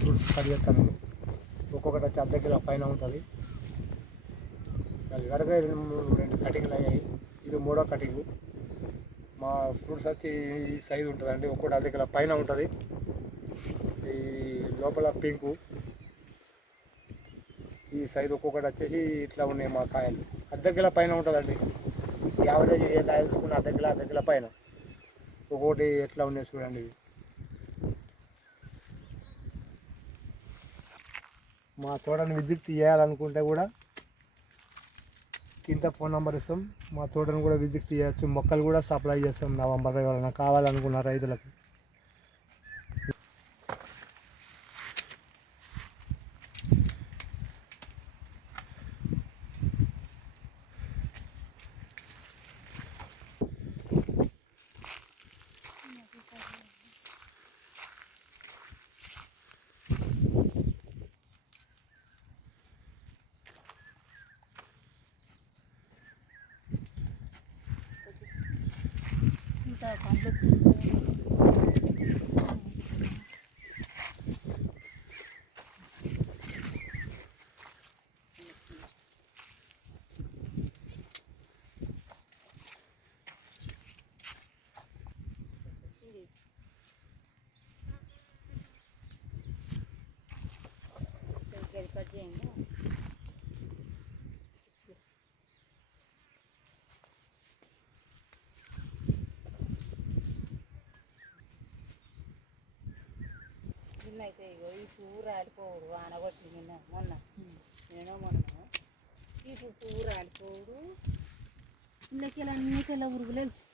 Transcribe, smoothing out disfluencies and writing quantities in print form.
Fruits cut చేస్తాను. ఒక్కొక్కటి వచ్చి అర్ధ కిలో పైన ఉంటుంది. వరకు రెండు కటింగ్లు అయ్యాయి. ఇది మూడో కటింగు. మా ఫ్రూట్స్ వచ్చి ఈ సైజు ఉంటుందండి. ఒక్కొక్కటి అర్ధ కిలో పైన ఉంటుంది. ఈ లోపల పింకు ఈ సైజు ఒక్కొక్కటి వచ్చేసి ఇట్లా ఉన్నాయి మా కాయలు. అర్ధ కిలో పైన ఉంటుందండి. యావరేజ్ ఏ కాయలు తీసుకున్న అర్ధ కిలో పైన. ఒక్కొక్కటి ఎట్లా ఉన్నాయి చూడండి. మా తోటను విజిట్ చేయాలనుకుంటే కూడా కింద ఫోన్ నెంబర్ ఇస్తాం. మా తోటను కూడా విజిట్ చేయవచ్చు. మొక్కలు కూడా సప్లై చేస్తాం నవంబర్లో ఎవరైనా కావాలనుకున్న రైతులకు. అయితే ఇగో ఈ పువ్వు రాలిపోవుడు ఆనగొట్టి మొన్న ఈ పువ్వు రాలిపోవుడు ఇళ్ళకి అన్నీ తెల్ల పురుగులు వెళ్తాయి.